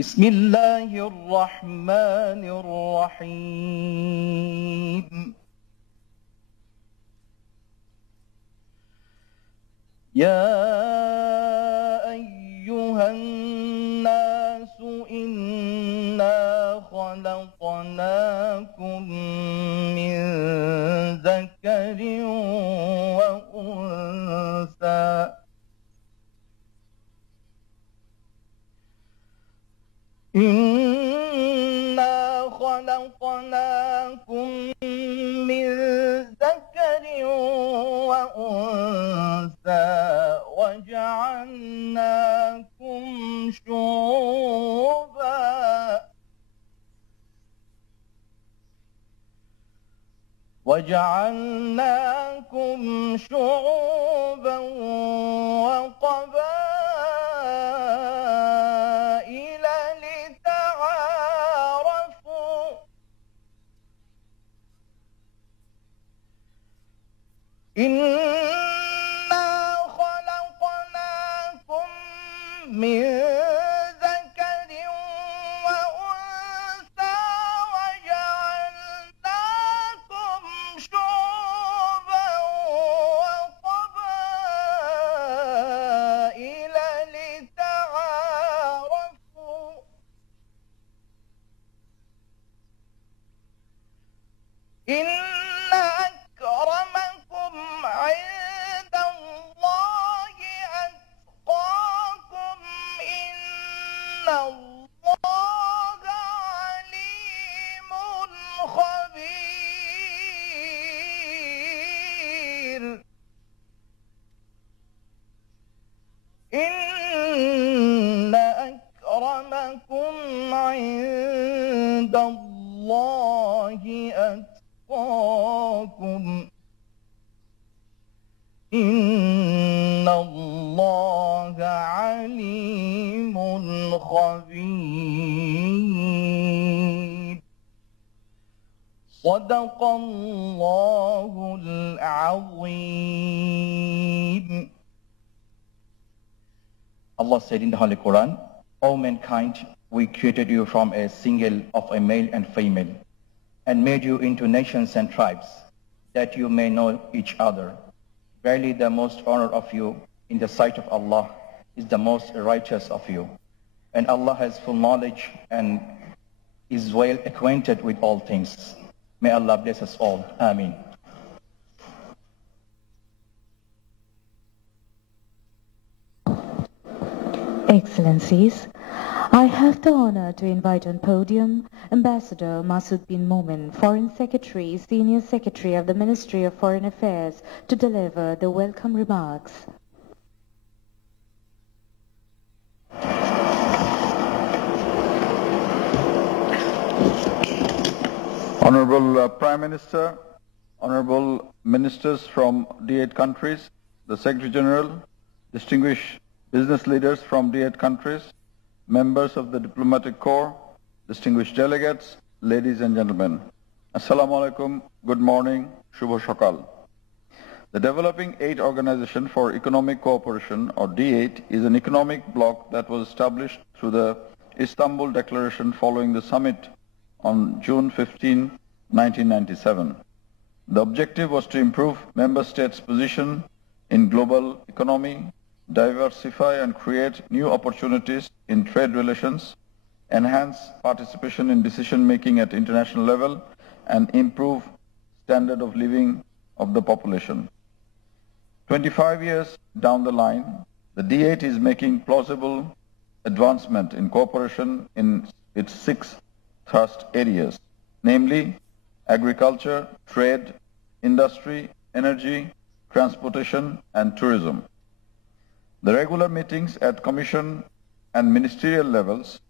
بسم الله الرحمن الرحيم يا أيها الناس إنا خلقناكم من ذكر وأنثى إنا خلقناكم من ذكر وأنثى وجعلناكم شعوبا وقبائل لتعارفوا إنا خلقناكم من ذكر وأنثى وجعلناكم شعوبا وقبائل لتعارفوا إن أكرمكم عند الله أتقاكم إن الله عليم خبير إن أكرمكم عند الله أتقاكم إن الله عليم خبير صدق الله العظيم. Allah said in the Holy Quran, O mankind, we created you from a single of a male and female, and made you into nations and tribes, that you may know each other. Verily the most honor of you in the sight of Allah is the most righteous of you. And Allah has full knowledge and is well acquainted with all things. May Allah bless us all. Ameen. Excellencies, I have the honor to invite on podium Ambassador Masood bin Momin, Foreign Secretary, Senior Secretary of the Ministry of Foreign Affairs, to deliver the welcome remarks. Honourable Prime Minister, Honourable Ministers from D-8 countries, the Secretary General, distinguished business leaders from D-8 countries, members of the Diplomatic Corps, distinguished delegates, ladies and gentlemen. Assalamu alaikum, good morning, Shubho Shakal. The Developing Aid Organization for Economic Cooperation, or D-8, is an economic bloc that was established through the Istanbul Declaration following the summit on June 15, 1997. The objective was to improve member states' position in global economy, diversify and create new opportunities in trade relations, enhance participation in decision-making at international level, and improve standard of living of the population. 25 years down the line, the D8 is making plausible advancement in cooperation in its 6 thrust areas, namely agriculture, trade, industry, energy, transportation, and tourism. The regular meetings at Commission and ministerial levels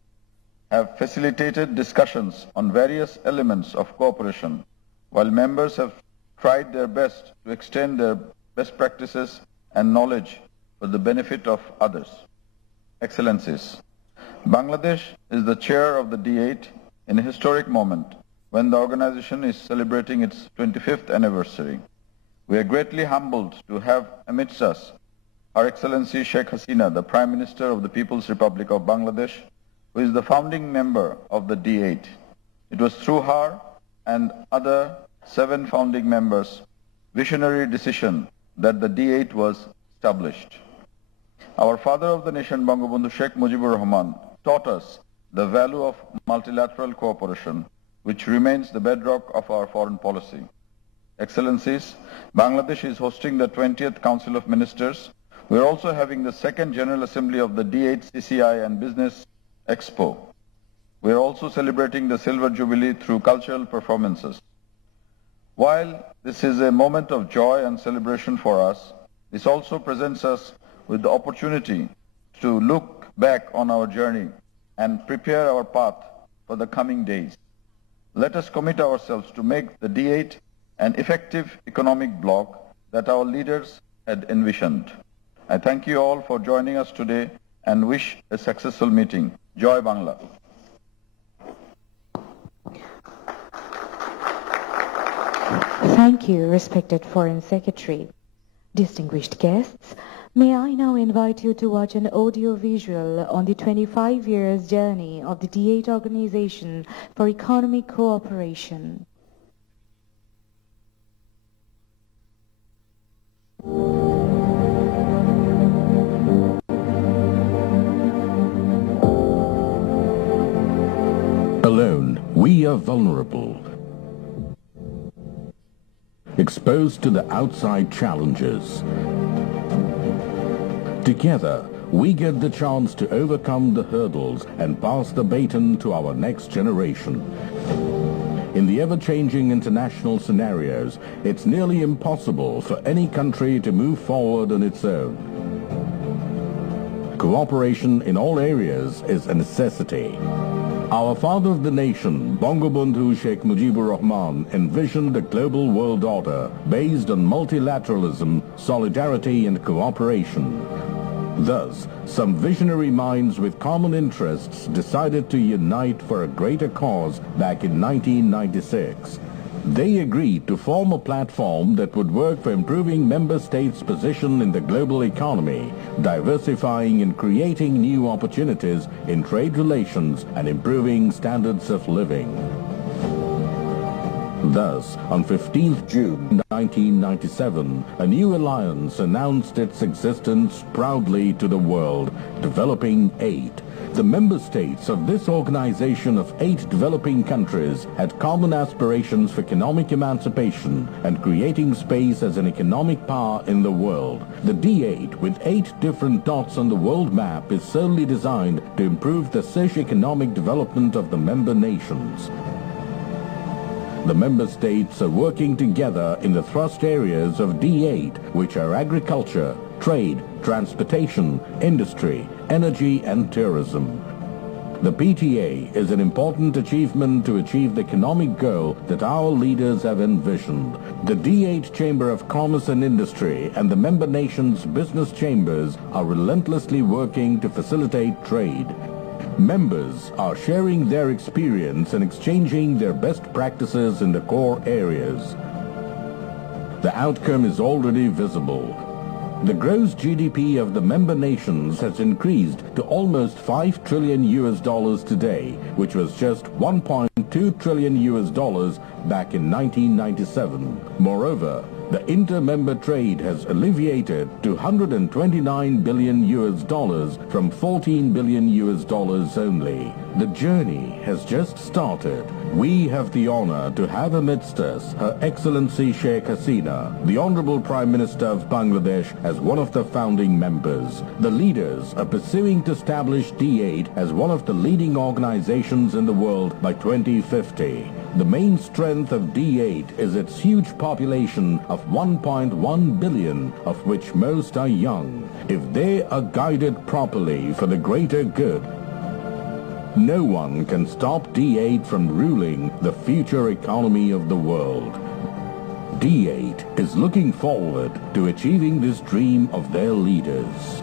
have facilitated discussions on various elements of cooperation, while members have tried their best to extend their best practices and knowledge for the benefit of others. Excellencies, Bangladesh is the chair of the D8 in a historic moment when the organization is celebrating its 25th anniversary. We are greatly humbled to have amidst us Her Excellency Sheikh Hasina, the Prime Minister of the People's Republic of Bangladesh, who is the founding member of the D-8. It was through her and other 7 founding members' visionary decision that the D-8 was established. Our father of the nation, Bangabandhu Sheikh Mujibur Rahman, taught us the value of multilateral cooperation, which remains the bedrock of our foreign policy. Excellencies, Bangladesh is hosting the 20th Council of Ministers. We are also having the 2nd General Assembly of the D8 CCI and Business Expo. We are also celebrating the Silver Jubilee through cultural performances. While this is a moment of joy and celebration for us, this also presents us with the opportunity to look back on our journey and prepare our path for the coming days. Let us commit ourselves to make the D8 an effective economic bloc that our leaders had envisioned. I thank you all for joining us today and wish a successful meeting. Joy Bangla. Thank you, respected Foreign Secretary. Distinguished guests, may I now invite you to watch an audio-visual on the 25 years journey of the D8 Organization for Economic Cooperation. Alone, we are vulnerable. Exposed to the outside challenges. Together, we get the chance to overcome the hurdles and pass the baton to our next generation. In the ever-changing international scenarios, it's nearly impossible for any country to move forward on its own. Cooperation in all areas is a necessity. Our father of the nation, Bangabandhu Sheikh Mujibur Rahman, envisioned a global world order based on multilateralism, solidarity and cooperation. Thus, some visionary minds with common interests decided to unite for a greater cause back in 1996. They agreed to form a platform that would work for improving member states' position in the global economy, diversifying and creating new opportunities in trade relations and improving standards of living. Thus, on 15th June 1997, a new alliance announced its existence proudly to the world, developing 8. The member states of this organization of 8 developing countries had common aspirations for economic emancipation and creating space as an economic power in the world. The D8, with 8 different dots on the world map, is solely designed to improve the socio-economic development of the member nations. The member states are working together in the thrust areas of D8, which are agriculture, trade, transportation, industry, energy and tourism. The PTA is an important achievement to achieve the economic goal that our leaders have envisioned. The D8 Chamber of Commerce and Industry and the member nations' business chambers are relentlessly working to facilitate trade. Members are sharing their experience and exchanging their best practices in the core areas. The outcome is already visible. The gross GDP of the member nations has increased to almost $5 trillion today, which was just $1.2 trillion back in 1997. Moreover, the inter-member trade has alleviated to $129 billion from $14 billion only. The journey has just started. We have the honor to have amidst us Her Excellency Sheikh Hasina, the Honourable Prime Minister of Bangladesh, as one of the founding members. The leaders are pursuing to establish D8 as one of the leading organizations in the world by 2050. The main strength of D8 is its huge population of 1.1 billion, of which most are young. If they are guided properly for the greater good, no one can stop D8 from ruling the future economy of the world. D8 is looking forward to achieving this dream of their leaders.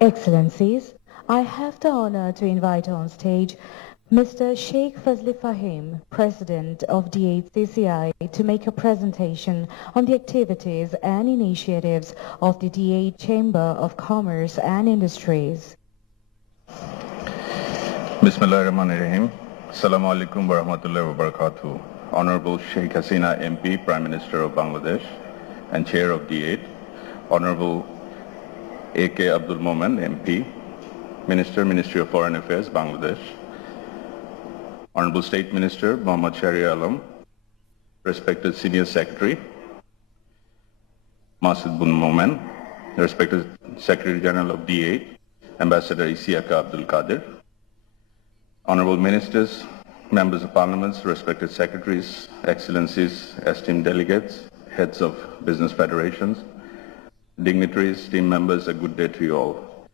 Excellencies, I have the honor to invite on stage Mr. Sheikh Fazli Fahim, President of D-8 CCI, to make a presentation on the activities and initiatives of the D-8 Chamber of Commerce and Industries. Bismillahirrahmanirrahim. Assalamu alaikum wa rahmatullahi wa barakatuh. Honourable Sheikh Hasina MP, Prime Minister of Bangladesh and Chair of D-8, Honourable A.K. Abdul Momen, MP, Minister, Ministry of Foreign Affairs, Bangladesh, Honourable State Minister Muhammad Sharia Alam, respected Senior Secretary Masud bin Momen, respected Secretary General of D-8, Ambassador Isiaka Abdul Qadir, Honourable Ministers, Members of Parliament, respected Secretaries, Excellencies, esteemed delegates, heads of business federations, dignitaries, team members, a good day to you all.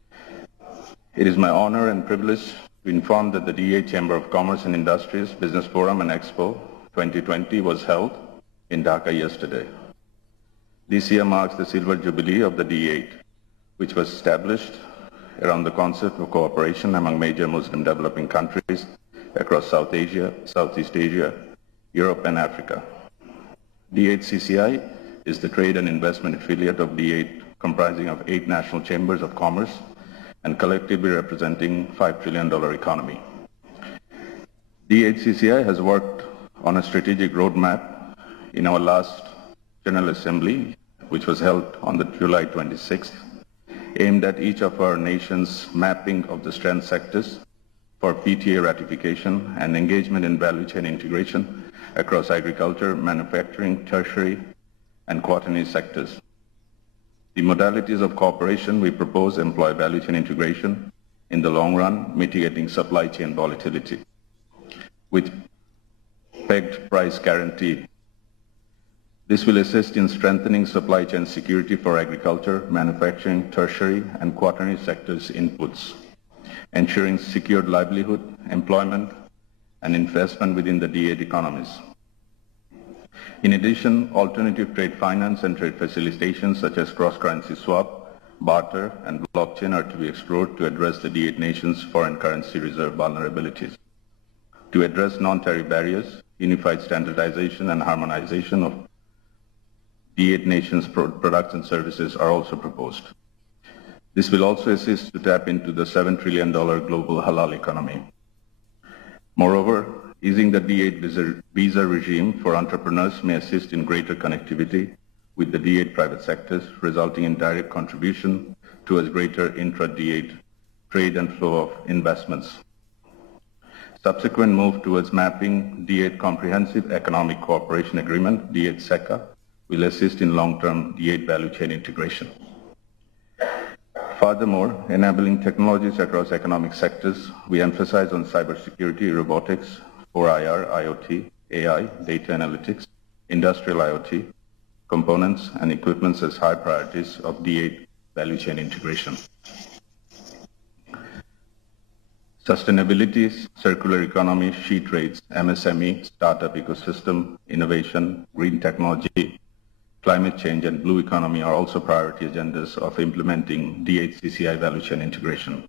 It is my honor and privilege to inform that the D-8 Chamber of Commerce and Industries Business Forum and Expo 2020 was held in Dhaka yesterday. This year marks the silver jubilee of the D-8, which was established around the concept of cooperation among major Muslim developing countries across South Asia, Southeast Asia, Europe and Africa. D-8 CCI is the trade and investment affiliate of D-8, comprising of 8 national chambers of commerce and collectively representing $5 trillion economy. D-8 CCI has worked on a strategic roadmap in our last General Assembly, which was held on the July 26th, aimed at each of our nation's mapping of the strength sectors for PTA ratification and engagement in value chain integration across agriculture, manufacturing, tertiary, and quaternary sectors. The modalities of cooperation we propose employ value chain integration in the long run, mitigating supply chain volatility with pegged price guarantee. This will assist in strengthening supply chain security for agriculture, manufacturing, tertiary, and quaternary sectors inputs, ensuring secured livelihood, employment, and investment within the D-8 economies. In addition, alternative trade finance and trade facilitation such as cross-currency swap, barter, and blockchain are to be explored to address the D-8 nations' foreign currency reserve vulnerabilities. To address non-tariff barriers, unified standardization and harmonization of D-8 nations' products and services are also proposed. This will also assist to tap into the $7 trillion global halal economy. Moreover, easing the D-8 visa regime for entrepreneurs may assist in greater connectivity with the D-8 private sectors, resulting in direct contribution towards greater intra-D-8 trade and flow of investments. Subsequent move towards mapping D-8 Comprehensive Economic Cooperation Agreement, D-8 SECA, will assist in long-term D-8 value chain integration. Furthermore, enabling technologies across economic sectors, we emphasize on cybersecurity, robotics, 4IR, IoT, AI, data analytics, industrial IoT, components and equipments as high priorities of D-8 value chain integration. Sustainability, circular economy, sheet trades, MSME, startup ecosystem, innovation, green technology, climate change and blue economy are also priority agendas of implementing D-8 CCI value chain integration.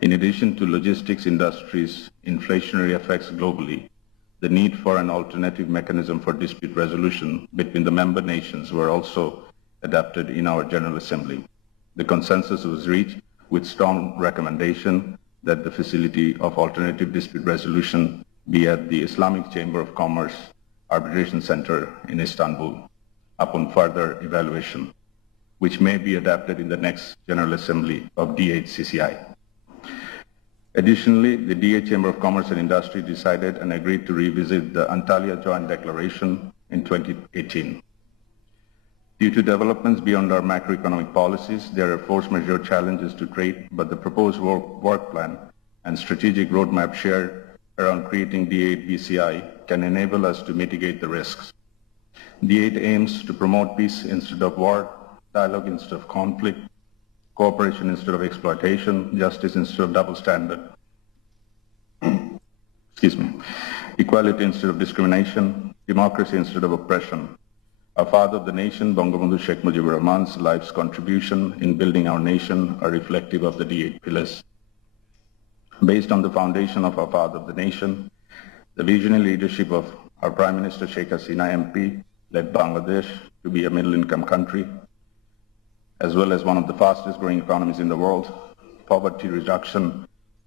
In addition to logistics industries' inflationary effects globally, the need for an alternative mechanism for dispute resolution between the member nations were also adopted in our General Assembly. The consensus was reached with strong recommendation that the facility of alternative dispute resolution be at the Islamic Chamber of Commerce Arbitration Center in Istanbul upon further evaluation, which may be adapted in the next General Assembly of D-8 CCI. Additionally, the D-8 Chamber of Commerce and Industry decided and agreed to revisit the Antalya Joint Declaration in 2018. Due to developments beyond our macroeconomic policies, there are force majeure challenges to trade, but the proposed work plan and strategic roadmap shared around creating D-8 BCI can enable us to mitigate the risks. D-8 aims to promote peace instead of war, dialogue instead of conflict, cooperation instead of exploitation, justice instead of double standard, equality instead of discrimination, democracy instead of oppression. Our father of the nation, Bangabandhu Sheikh Mujibur Rahman's life's contribution in building our nation are reflective of the D-8 pillars. Based on the foundation of our father of the nation, the visionary leadership of our Prime Minister Sheikh Hasina MP led Bangladesh to be a middle-income country, as well as one of the fastest growing economies in the world, poverty reduction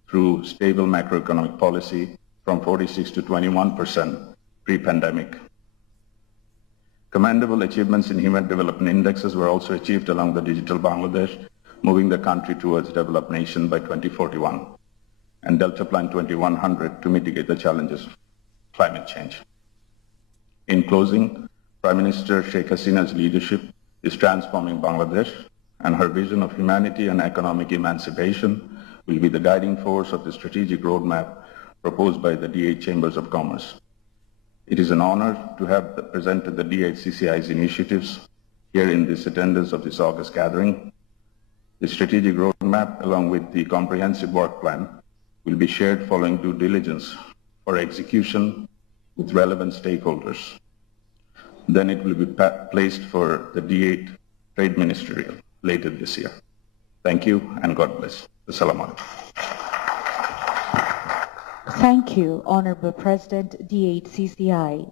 through stable macroeconomic policy from 46 to 21% pre-pandemic. Commendable achievements in human development indexes were also achieved along the digital Bangladesh, moving the country towards developed nation by 2041, and Delta Plan 2100 to mitigate the challenges of climate change. In closing, Prime Minister Sheikh Hasina's leadership is transforming Bangladesh, and her vision of humanity and economic emancipation will be the guiding force of the strategic roadmap proposed by the D-8 Chambers of Commerce. It is an honor to have presented the D-8 CCI's initiatives here in this attendance of this August gathering. The strategic roadmap, along with the comprehensive work plan, will be shared following due diligence for execution with relevant stakeholders. Then it will be placed for the D-8 Trade Ministerial later this year. Thank you and God bless. Assalamu alaikum. Thank you, Honourable President D-8 CCI.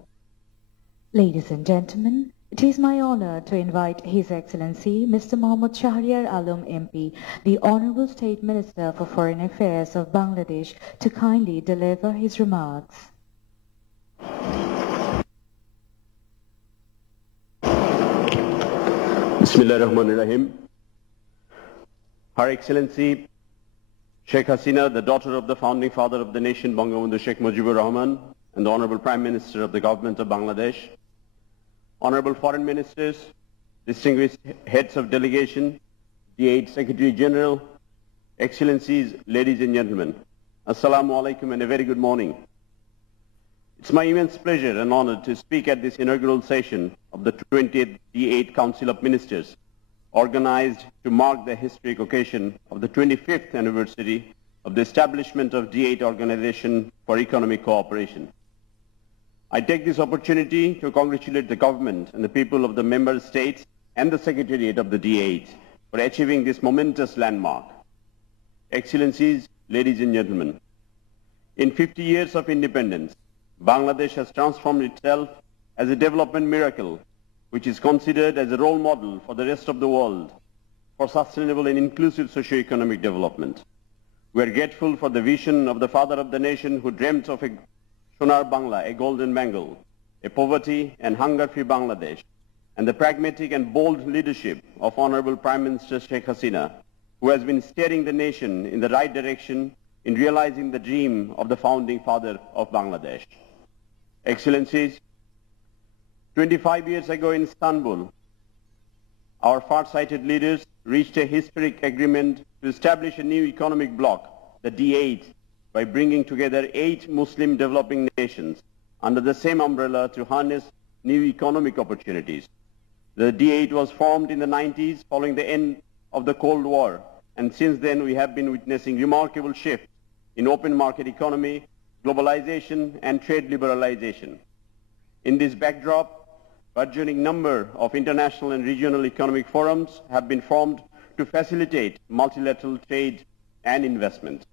Ladies and gentlemen, it is my honour to invite His Excellency Mr. Mohammad Shahriar Alam MP, the Honourable State Minister for Foreign Affairs of Bangladesh, to kindly deliver his remarks. Bismillahirrahmanirrahim. Her Excellency Sheikh Hasina, the daughter of the founding father of the nation, Bangabandhu Sheikh Mujibur Rahman, and the Honourable Prime Minister of the Government of Bangladesh, Honourable Foreign Ministers, distinguished heads of delegation, D-8 Secretary General, Excellencies, ladies and gentlemen, Assalamu alaikum and a very good morning. It's my immense pleasure and honor to speak at this inaugural session of the 20th D-8 Council of Ministers, organized to mark the historic occasion of the 25th anniversary of the establishment of D-8 Organization for Economic Cooperation. I take this opportunity to congratulate the government and the people of the member states and the Secretariat of the D-8 for achieving this momentous landmark. Excellencies, ladies and gentlemen, in 50 years of independence, Bangladesh has transformed itself as a development miracle, which is considered as a role model for the rest of the world for sustainable and inclusive socio-economic development. We are grateful for the vision of the father of the nation who dreamt of a Sonar Bangla, a golden Bengal, a poverty and hunger-free Bangladesh, and the pragmatic and bold leadership of Honourable Prime Minister Sheikh Hasina, who has been steering the nation in the right direction in realizing the dream of the founding father of Bangladesh. Excellencies, 25 years ago in Istanbul, our far-sighted leaders reached a historic agreement to establish a new economic bloc, the D-8, by bringing together 8 Muslim developing nations under the same umbrella to harness new economic opportunities. The D-8 was formed in the 90s following the end of the Cold War, and since then we have been witnessing remarkable shifts in open market economy, globalization, and trade liberalization. In this backdrop, a burgeoning number of international and regional economic forums have been formed to facilitate multilateral trade and investment.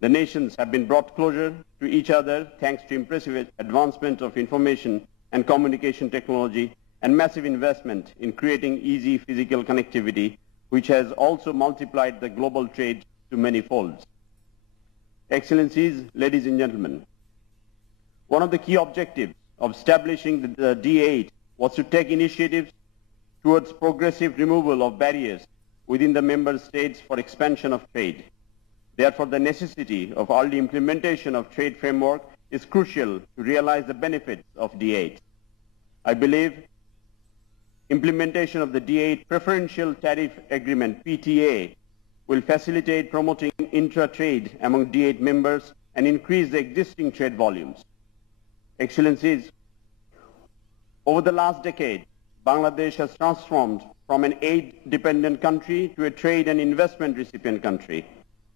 The nations have been brought closer to each other thanks to impressive advancement of information and communication technology and massive investment in creating easy physical connectivity, which has also multiplied the global trade to many folds. Excellencies, ladies and gentlemen, one of the key objectives of establishing the D-8 was to take initiatives towards progressive removal of barriers within the member states for expansion of trade. Therefore, the necessity of early implementation of trade framework is crucial to realize the benefits of D-8. I believe implementation of the D-8 Preferential Tariff Agreement, PTA, will facilitate promoting intra-trade among D-8 members and increase the existing trade volumes. Excellencies, over the last decade, Bangladesh has transformed from an aid-dependent country to a trade and investment recipient country.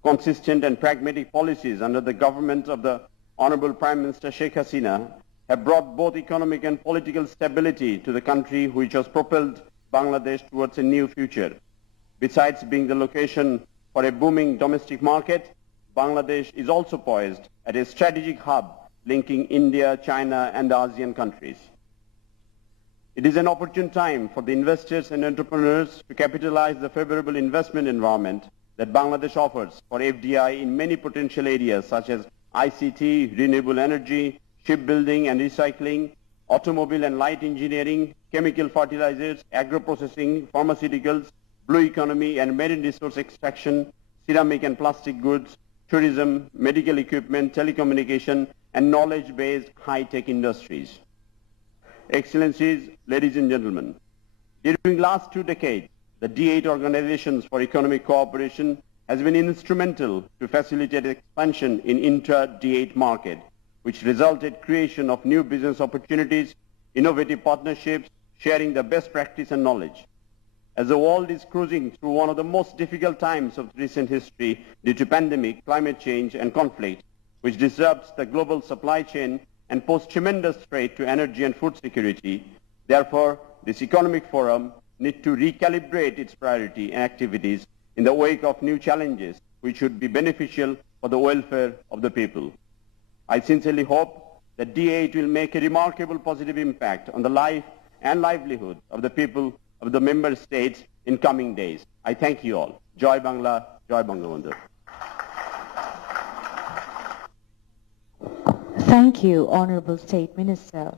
Consistent and pragmatic policies under the government of the Honourable Prime Minister Sheikh Hasina have brought both economic and political stability to the country, which has propelled Bangladesh towards a new future. Besides being the location for a booming domestic market, Bangladesh is also poised as a strategic hub linking India, China, and the ASEAN countries. It is an opportune time for the investors and entrepreneurs to capitalize the favorable investment environment that Bangladesh offers for FDI in many potential areas such as ICT, renewable energy, shipbuilding and recycling, automobile and light engineering, chemical fertilizers, agro-processing, pharmaceuticals, blue economy and marine resource extraction, ceramic and plastic goods, tourism, medical equipment, telecommunication, and knowledge-based high-tech industries. Excellencies, ladies and gentlemen, during the last 2 decades, the D-8 Organizations for Economic Cooperation has been instrumental to facilitate expansion in intra-D8 market, which resulted creation of new business opportunities, innovative partnerships, sharing the best practice and knowledge. As the world is cruising through one of the most difficult times of recent history due to pandemic, climate change, and conflict, which disrupts the global supply chain and pose tremendous threat to energy and food security, therefore, this economic forum needs to recalibrate its priority and activities in the wake of new challenges, which should be beneficial for the welfare of the people. I sincerely hope that D8 will make a remarkable positive impact on the life and livelihood of the people of the member states in coming days. I thank you all. Joy Bangla, Joy Bangabandhu. Thank you, Honourable State Minister.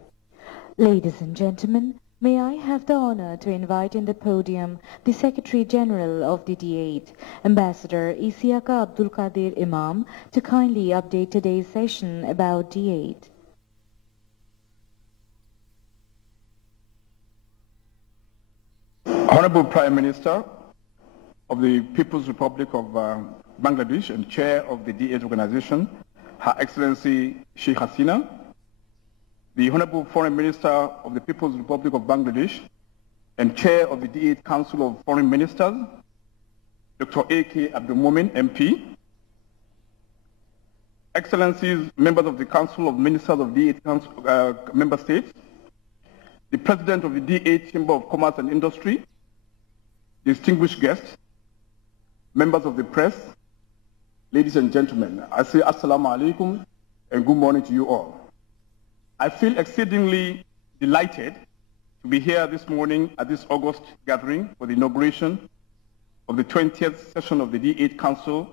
Ladies and gentlemen, may I have the honour to invite in the podium the Secretary General of the D8, Ambassador Isiaka Abdul Qadir Imam, to kindly update today's session about D8. Honourable Prime Minister of the People's Republic of Bangladesh and Chair of the D8 organization, Her Excellency Sheikh Hasina, the Honourable Foreign Minister of the People's Republic of Bangladesh and Chair of the D8 Council of Foreign Ministers, Dr. A.K. Abdul Momin, MP, Excellencies, members of the Council of Ministers of D8 member states, the President of the D8 Chamber of Commerce and Industry, distinguished guests, members of the press, ladies and gentlemen, I say Assalamu alaikum and good morning to you all. I feel exceedingly delighted to be here this morning at this August gathering for the inauguration of the 20th session of the D8 Council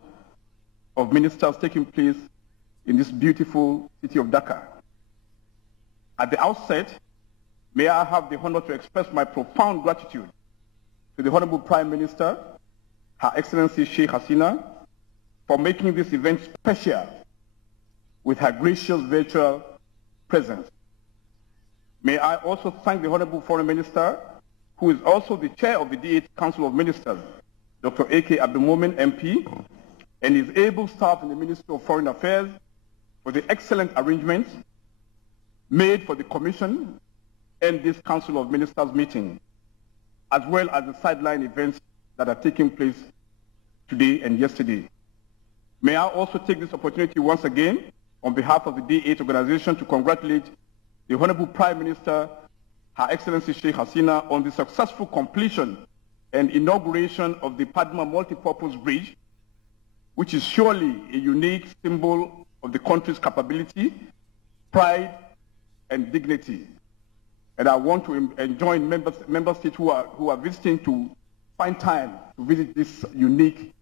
of Ministers taking place in this beautiful city of Dhaka. At the outset, may I have the honor to express my profound gratitude to the Honourable Prime Minister, Her Excellency Sheikh Hasina, for making this event special with her gracious virtual presence. May I also thank the Honourable Foreign Minister, who is also the Chair of the D8 Council of Ministers, Dr. A.K. Abdul Momin, MP, and his able staff in the Ministry of Foreign Affairs for the excellent arrangements made for the Commission and this Council of Ministers meeting, as well as the sideline events that are taking place today and yesterday. May I also take this opportunity once again on behalf of the D8 organization to congratulate the Honourable Prime Minister, Her Excellency Sheikh Hasina, on the successful completion and inauguration of the Padma Multipurpose Bridge, which is surely a unique symbol of the country's capability, pride, and dignity. And I want to join member states who are visiting to find time to visit this unique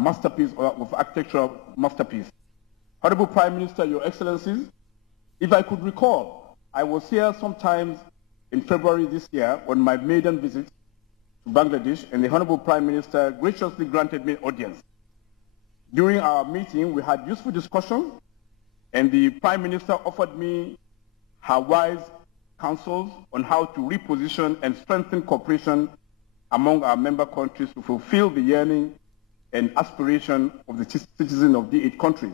masterpiece of architectural masterpiece. Honourable Prime Minister, Your Excellencies, if I could recall, I was here sometimes in February this year on my maiden visit to Bangladesh, and the Honourable Prime Minister graciously granted me audience. During our meeting, we had useful discussion, and the Prime Minister offered me her wise counsels on how to reposition and strengthen cooperation among our member countries to fulfill the yearning and aspiration of the citizens of the 8 countries.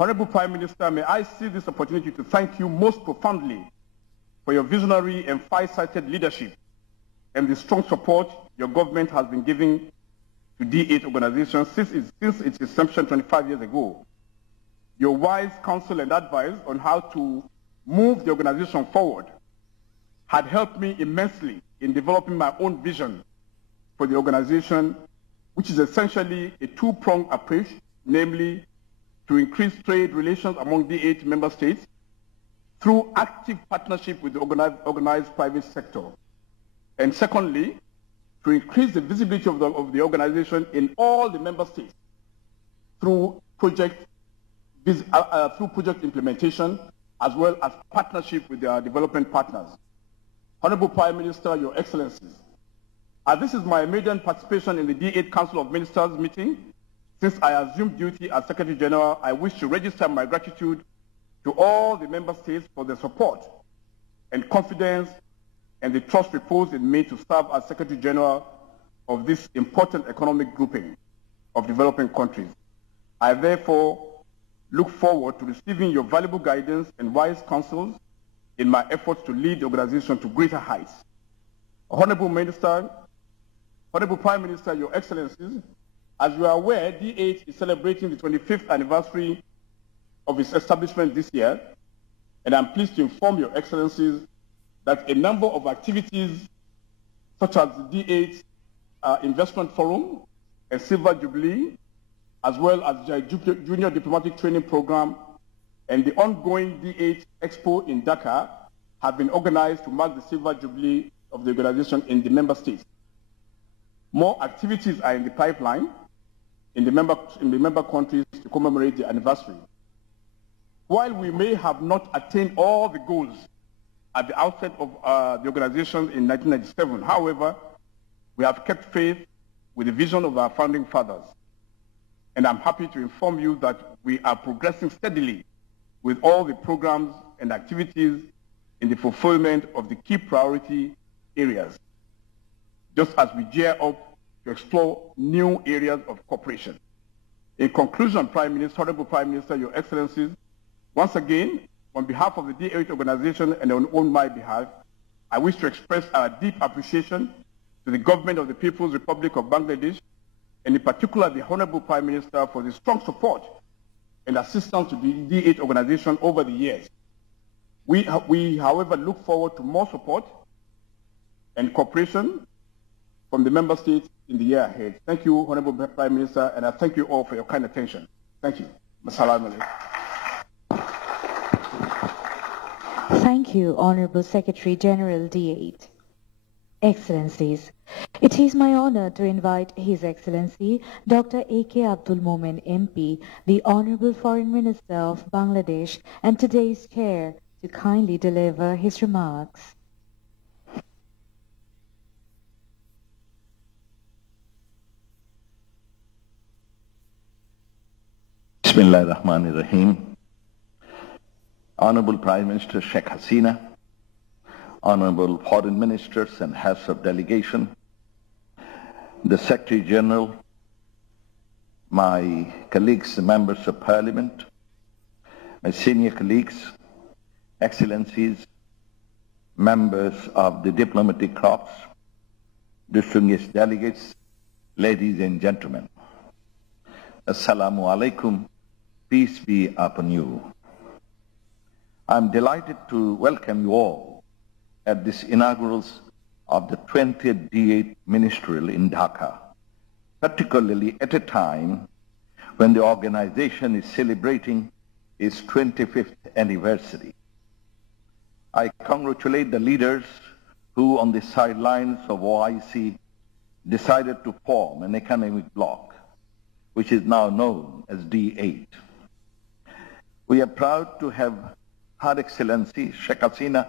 Honourable Prime Minister, may I seize this opportunity to thank you most profoundly for your visionary and far-sighted leadership and the strong support your government has been giving to D8 organizations since its inception 25 years ago. Your wise counsel and advice on how to move the organization forward had helped me immensely in developing my own vision for the organization, which is essentially a two-pronged approach, namely to increase trade relations among D8 member states through active partnership with the organized private sector. And secondly, to increase the visibility of the organization in all the member states through project implementation, as well as partnership with their development partners. Honourable Prime Minister, Your Excellencies, as this is my maiden participation in the D8 Council of Ministers meeting, since I assumed duty as Secretary General, I wish to register my gratitude to all the member states for their support and confidence and the trust reposed in me to serve as Secretary General of this important economic grouping of developing countries. I therefore look forward to receiving your valuable guidance and wise counsels in my efforts to lead the organization to greater heights. Honourable Prime Minister, Your Excellencies, as you are aware, D8 is celebrating the 25th anniversary of its establishment this year, and I'm pleased to inform Your Excellencies that a number of activities, such as the D8 Investment Forum and Silver Jubilee, as well as the Junior Diplomatic Training Program and the ongoing D8 Expo in Dhaka, have been organized to mark the Silver Jubilee of the organization in the member states. More activities are in the pipeline in the member countries to commemorate the anniversary. While we may have not attained all the goals at the outset of the organization in 1997, however, we have kept faith with the vision of our founding fathers. And I'm happy to inform you that we are progressing steadily with all the programs and activities in the fulfillment of the key priority areas, just as we gear up to explore new areas of cooperation. In conclusion, Honourable Prime Minister, Your Excellencies, once again, on behalf of the D8 organization and on my behalf, I wish to express our deep appreciation to the government of the People's Republic of Bangladesh, and in particular the Honourable Prime Minister, for the strong support and assistance to the D8 organization over the years. We, however, look forward to more support and cooperation from the member states in the year ahead. Thank you, Honourable Prime Minister, and I thank you all for your kind attention. Thank you. Assalamu alaikum. Thank you, Honourable Secretary General D8. Excellencies, it is my honour to invite His Excellency Dr. A.K. Abdul Momen MP, the Honourable Foreign Minister of Bangladesh and today's Chair, to kindly deliver his remarks. Bismillahir Rahmanir Rahim. Honourable Prime Minister Sheikh Hasina, Honourable Foreign Ministers and Heads of Delegation, the Secretary General, my colleagues, the Members of Parliament, my senior colleagues, Excellencies, members of the diplomatic corps, distinguished delegates, ladies and gentlemen. Assalamu alaikum, peace be upon you. I'm delighted to welcome you all at this inaugural of the 20th D8 Ministerial in Dhaka, particularly at a time when the organization is celebrating its 25th anniversary. I congratulate the leaders who, on the sidelines of OIC, decided to form an economic bloc, which is now known as D8. We are proud to have Her Excellency Sheikh Hasina,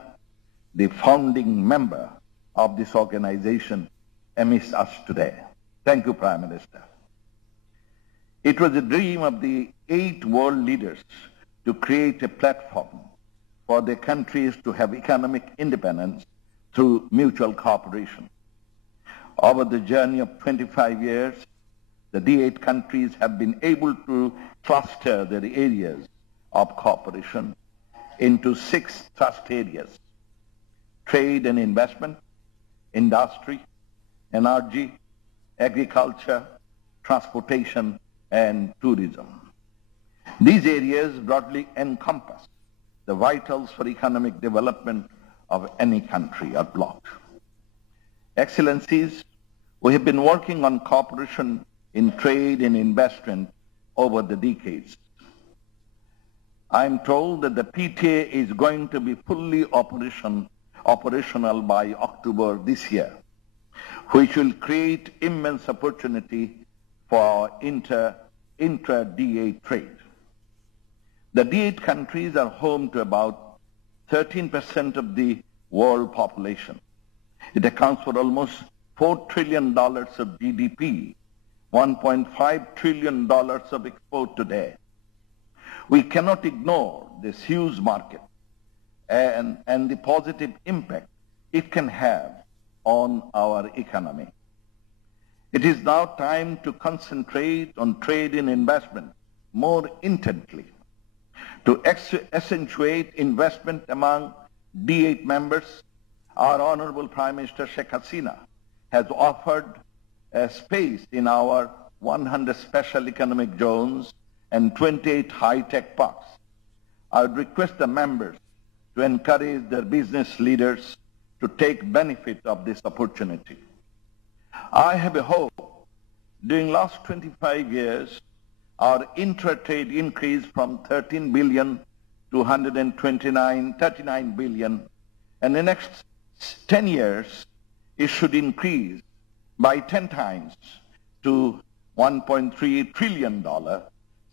the founding member of this organization, amidst us today. Thank you, Prime Minister. It was a dream of the 8 world leaders to create a platform for their countries to have economic independence through mutual cooperation. Over the journey of 25 years, the D8 countries have been able to cluster their areas of cooperation into 6 thrust areas: trade and investment, industry, energy, agriculture, transportation, and tourism. These areas broadly encompass the vitals for economic development of any country or bloc. Excellencies, we have been working on cooperation in trade and investment over the decades. I'm told that the PTA is going to be fully operational by October this year, which will create immense opportunity for intra-D8 trade. The D8 countries are home to about 13% of the world population. It accounts for almost $4 trillion of GDP, $1.5 trillion of export today. We cannot ignore this huge market and the positive impact it can have on our economy. It is now time to concentrate on trade and investment more intently. To accentuate investment among D8 members, our Honourable Prime Minister Sheikh Hasina has offered a space in our 100 special economic zones and 28 high-tech parks. I would request the members to encourage their business leaders to take benefit of this opportunity. I have a hope during last 25 years, our intra-trade increased from 13 billion to 39 billion, and the next 10 years, it should increase by 10 times to $1.3 trillion,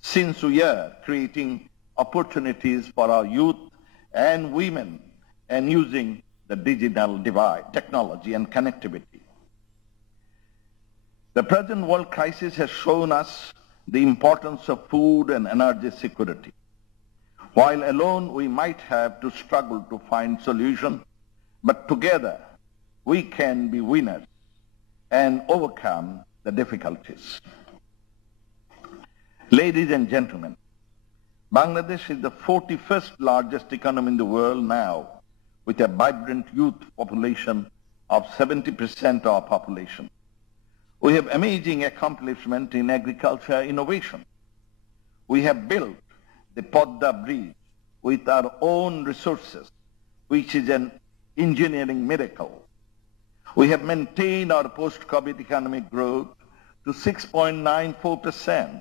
since we are creating opportunities for our youth and women and using the digital divide, technology and connectivity. The present world crisis has shown us the importance of food and energy security. While alone we might have to struggle to find solutions, but together we can be winners and overcome the difficulties. Ladies and gentlemen, Bangladesh is the 41st largest economy in the world now, with a vibrant youth population of 70% of our population. We have amazing accomplishment in agriculture innovation. We have built the Podda Bridge with our own resources, which is an engineering miracle. We have maintained our post-COVID economic growth to 6.94%,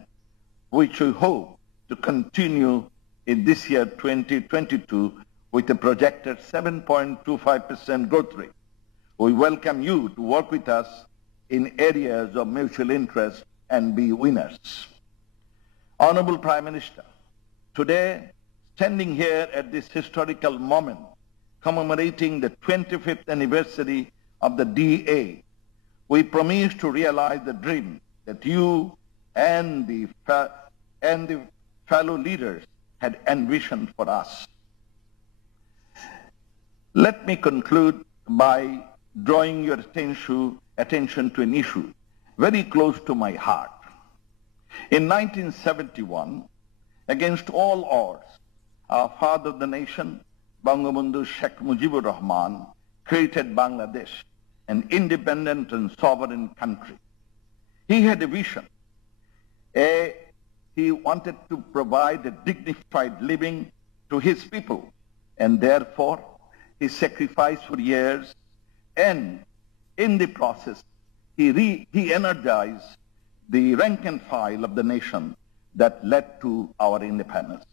which we hope to continue in this year 2022 with a projected 7.25% growth rate. We welcome you to work with us in areas of mutual interest and be winners. Honourable Prime Minister, today, standing here at this historical moment, commemorating the 25th anniversary of the D-8, we promise to realize the dream that you and the fellow leaders had envisioned for us. Let me conclude by drawing your attention to an issue very close to my heart. In 1971, against all odds, our father of the nation, Bangabandhu Sheikh Mujibur Rahman, created Bangladesh, an independent and sovereign country. He had a vision. He wanted to provide a dignified living to his people, and therefore he sacrificed for years, and in the process, he energized the rank and file of the nation that led to our independence.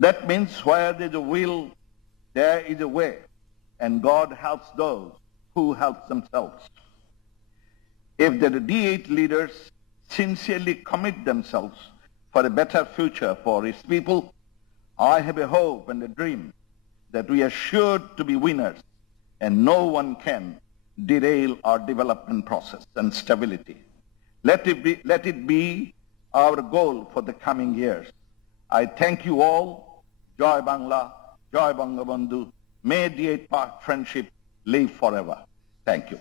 That means where there is a will, there is a way, and God helps those who help themselves. If the D8 leaders sincerely commit themselves for a better future for its people, I have a hope and a dream that we are sure to be winners, and no one can derail our development process and stability. Let it be our goal for the coming years. I thank you all. Joy Bangla, Joy Bangabandhu. May D8 friendship live forever. Thank you.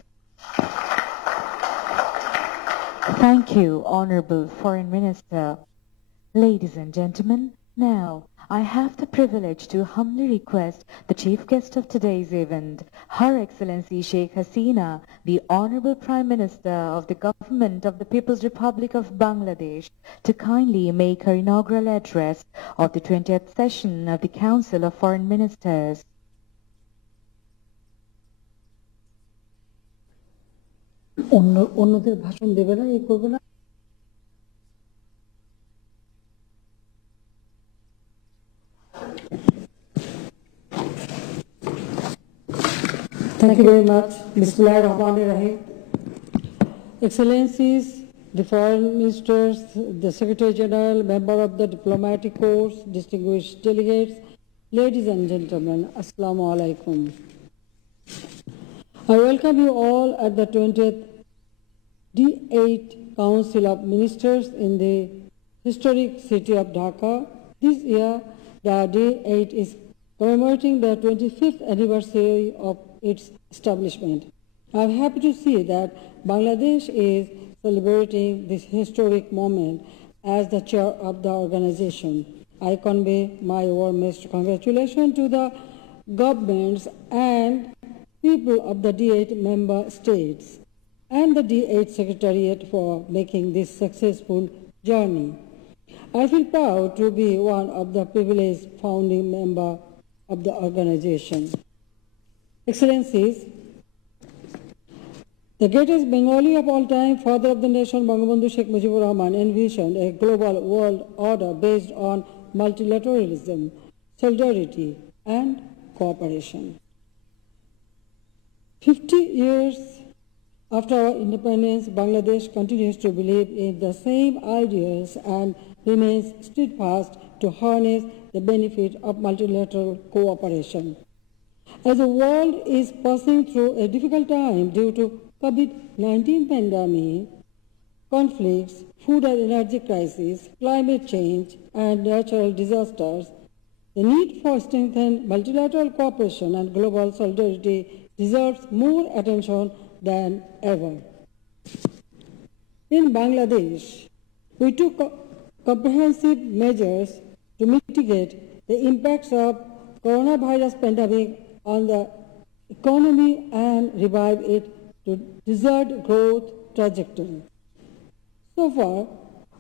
Thank you, Honourable Foreign Minister. Ladies and gentlemen, now I have the privilege to humbly request the chief guest of today's event, Her Excellency Sheikh Hasina, the Honourable Prime Minister of the Government of the People's Republic of Bangladesh, to kindly make her inaugural address of the 20th session of the Council of Foreign Ministers. অন্যদের ভাষণ দেবে না, এই করবে না। Thank you very much. Bismillahirrahmanirrahim. Excellencies, the Foreign Ministers, the Secretary General, member of the Diplomatic Corps, distinguished delegates, ladies and gentlemen, Assalamu alaikum. I welcome you all at the 20th D-8 Council of Ministers in the historic city of Dhaka. This year, the D-8 is commemorating the 25th anniversary of its establishment. I am happy to see that Bangladesh is celebrating this historic moment as the chair of the organization. I convey my warmest congratulations to the governments and people of the D8 member states and the D8 Secretariat for making this successful journey. I feel proud to be one of the privileged founding member of the organization. Excellencies, the greatest Bengali of all time, father of the nation, Bangabandhu Sheikh Mujibur Rahman, envisioned a global world order based on multilateralism, solidarity, and cooperation. 50 years after our independence, Bangladesh continues to believe in the same ideas and remains steadfast to harness the benefit of multilateral cooperation. As the world is passing through a difficult time due to COVID-19 pandemic, conflicts, food and energy crisis, climate change, and natural disasters, the need for strengthened multilateral cooperation and global solidarity deserves more attention than ever. In Bangladesh, we took comprehensive measures to mitigate the impacts of coronavirus pandemic on the economy and revive it to desired growth trajectory. So far,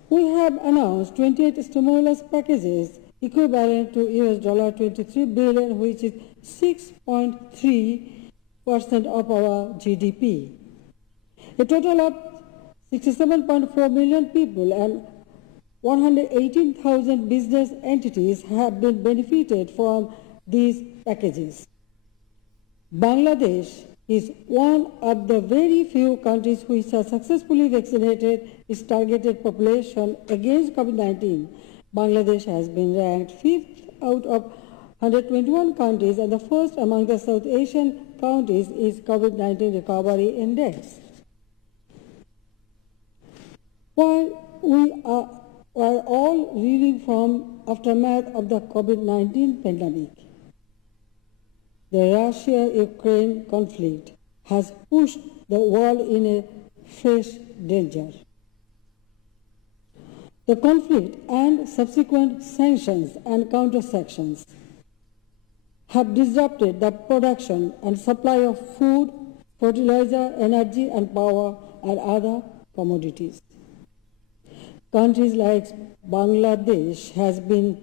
we have announced 28 stimulus packages equivalent to $23 billion, which is 6.3% of our GDP. A total of 67.4 million people and 118,000 business entities have been benefited from these packages. Bangladesh is one of the very few countries which has successfully vaccinated its targeted population against COVID-19. Bangladesh has been ranked 5th out of 121 countries and the first among the South Asian countries is COVID-19 recovery index. While we are all reeling from aftermath of the COVID-19 pandemic, the Russia-Ukraine conflict has pushed the world in a fresh danger. The conflict and subsequent sanctions and counter-sanctions have disrupted the production and supply of food, fertilizer, energy and power and other commodities. Countries like Bangladesh has been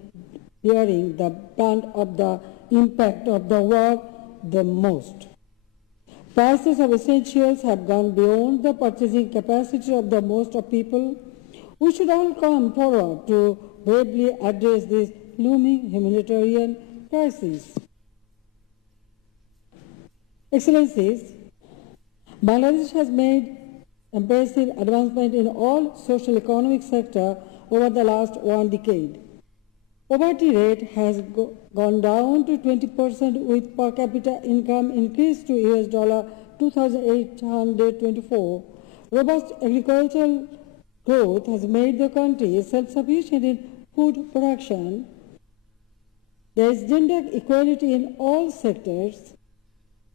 bearing the brunt of the impact of the war the most. Prices of essentials have gone beyond the purchasing capacity of the most of people. We should all come forward to bravely address this looming humanitarian crisis. Excellencies, Bangladesh has made impressive advancement in all social economic sectors over the last 1 decade. Poverty rate has gone down to 20% with per capita income increased to $2,824. Robust agricultural growth has made the country self-sufficient in food production. There is gender equality in all sectors.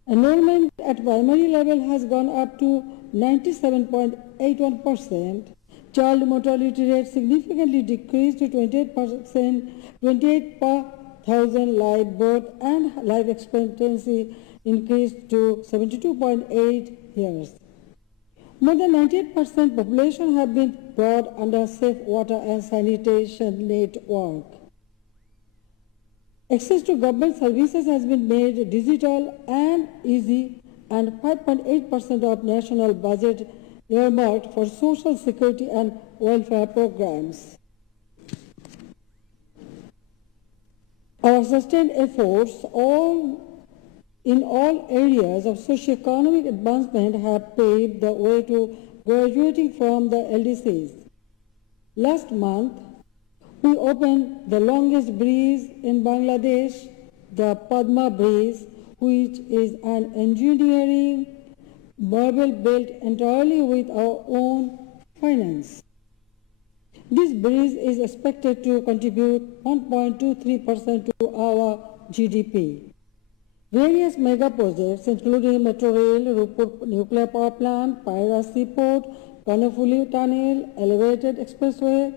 Enrollment at primary level has gone up to 97.81%. Child mortality rate significantly decreased to 28 per 1,000 live birth, and life expectancy increased to 72.8 years. More than 98% population have been brought under safe water and sanitation network. Access to government services has been made digital and easy, and 5.8% of national budget earmarked for social security and welfare programs. Our sustained efforts in all areas of socio-economic advancement have paved the way to graduating from the LDCs. Last month, we opened the longest bridge in Bangladesh, the Padma Bridge, which is an engineering marvel built entirely with our own finance. This bridge is expected to contribute 1.23% to our GDP. Various mega projects, including Metro Rail, Rupur Nuclear Power Plant, Paira Seaport, Kanafuli Tunnel, Elevated Expressway,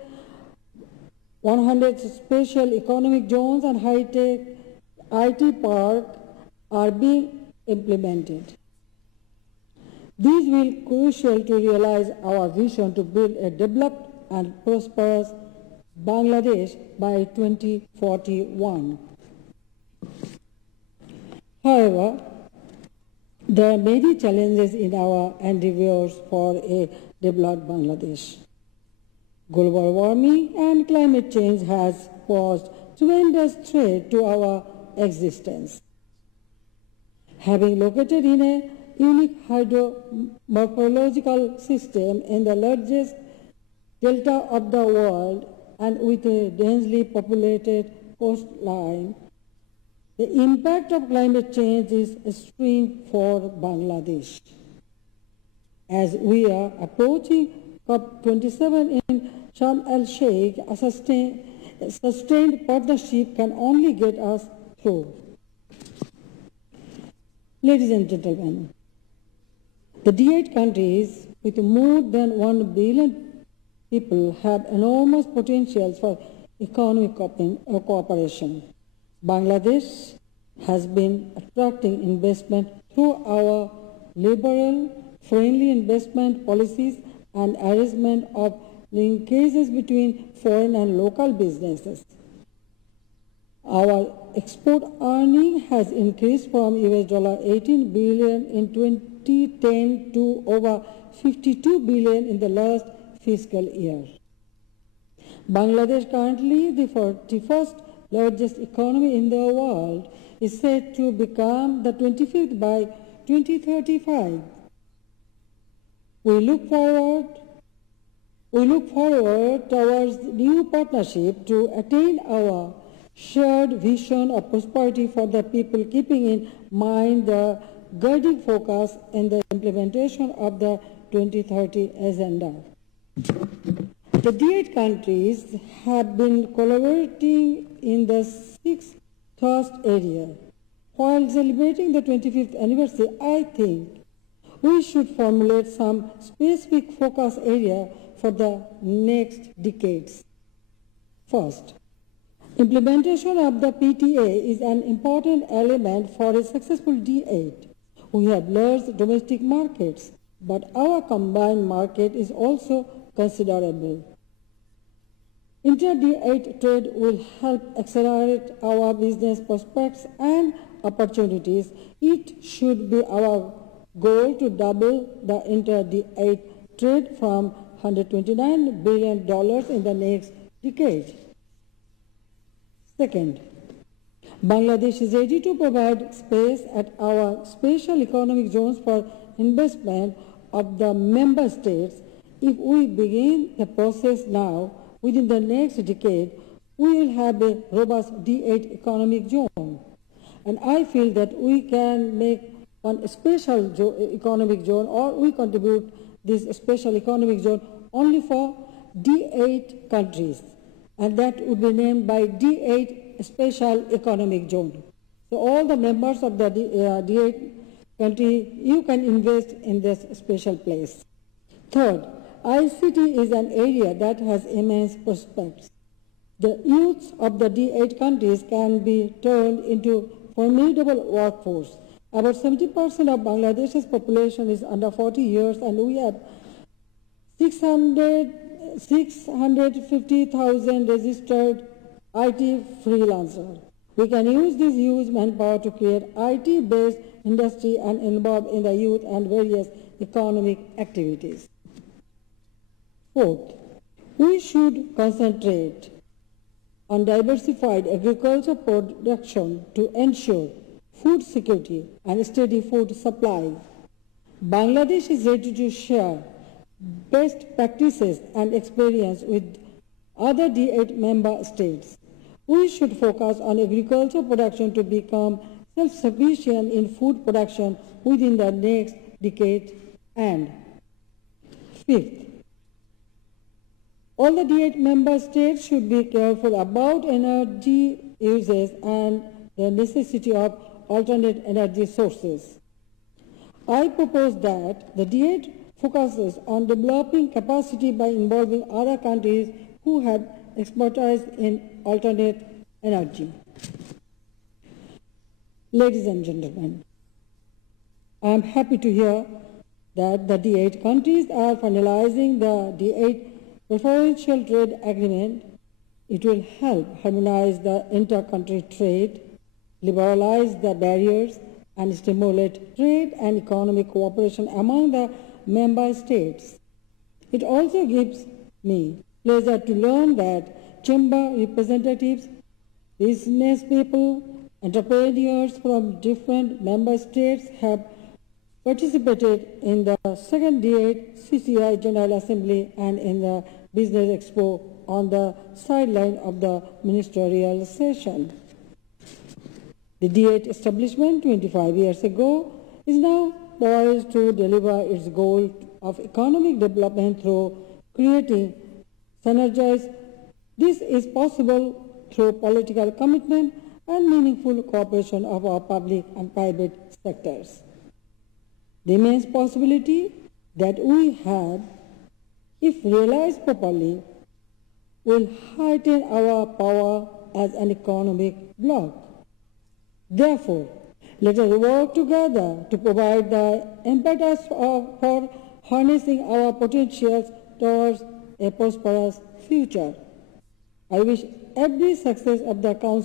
100 special economic zones and high-tech IT park are being implemented. These will be crucial to realize our vision to build a developed and prosperous Bangladesh by 2041. However, there are many challenges in our endeavors for a developed Bangladesh. Global warming and climate change has posed tremendous threat to our existence. Having located in a unique hydromorphological system in the largest delta of the world and with a densely populated coastline, the impact of climate change is extreme for Bangladesh. As we are approaching COP27 in Sharm el-Sheikh, a sustained partnership can only get us through. Ladies and gentlemen, the D8 countries with more than 1 billion people have enormous potentials for economic cooperation. Bangladesh has been attracting investment through our liberal, friendly investment policies and arrangement of linkages between foreign and local businesses. Our export earning has increased from $18 billion in 2010 to over $52 billion in the last fiscal year. Bangladesh, currently the 41st largest economy in the world, is set to become the 25th by 2035. We look forward towards new partnership to attain our shared vision of prosperity for the people, keeping in mind the guiding focus in the implementation of the 2030 agenda. The D8 countries have been collaborating in the 6 thrust area. While celebrating the 25th anniversary, I think we should formulate some specific focus area for the next decades. First, implementation of the PTA is an important element for a successful D8. We have large domestic markets, but our combined market is also considerable. Inter-D8 trade will help accelerate our business prospects and opportunities. It should be our goal to double the inter-D8 trade from $129 billion in the next decade. Second, Bangladesh is ready to provide space at our special economic zones for investment of the member states. If we begin the process now, within the next decade, we will have a robust D8 economic zone. And I feel that we can make one special economic zone, or we contribute this special economic zone only for D8 countries. And that would be named by D8 Special Economic Zone. So all the members of the D8 country, you can invest in this special place. Third, ICT is an area that has immense prospects. The youths of the D8 countries can be turned into formidable workforce. About 70% of Bangladesh's population is under 40 years, and we have 650,000 registered IT freelancers. We can use this huge manpower to create IT-based industry and involve in the youth and various economic activities. Fourth, we should concentrate on diversified agriculture production to ensure food security and steady food supply. Bangladesh is ready to share best practices and experience with other D8 member states. We should focus on agriculture production to become self-sufficient in food production within the next decade. And fifth, all the D8 member states should be careful about energy uses and the necessity of alternate energy sources. I propose that the D8 focuses on developing capacity by involving other countries who have expertise in alternate energy. Ladies and gentlemen, I am happy to hear that the D8 countries are finalizing the D8 Preferential Trade Agreement. It will help harmonize the inter-country trade, liberalize the barriers, and stimulate trade and economic cooperation among the member states. It also gives me pleasure to learn that chamber representatives, business people, entrepreneurs from different member states have participated in the second D8 CCI General Assembly and in the Business Expo on the sideline of the ministerial session. The D8 establishment 25 years ago is now poised to deliver its goal of economic development through creating synergies. This is possible through political commitment and meaningful cooperation of our public and private sectors. The immense possibility that we have, if realized properly, will heighten our power as an economic bloc. Therefore, let us work together to provide the impetus for harnessing our potentials towards a prosperous future. I wish every success of the Council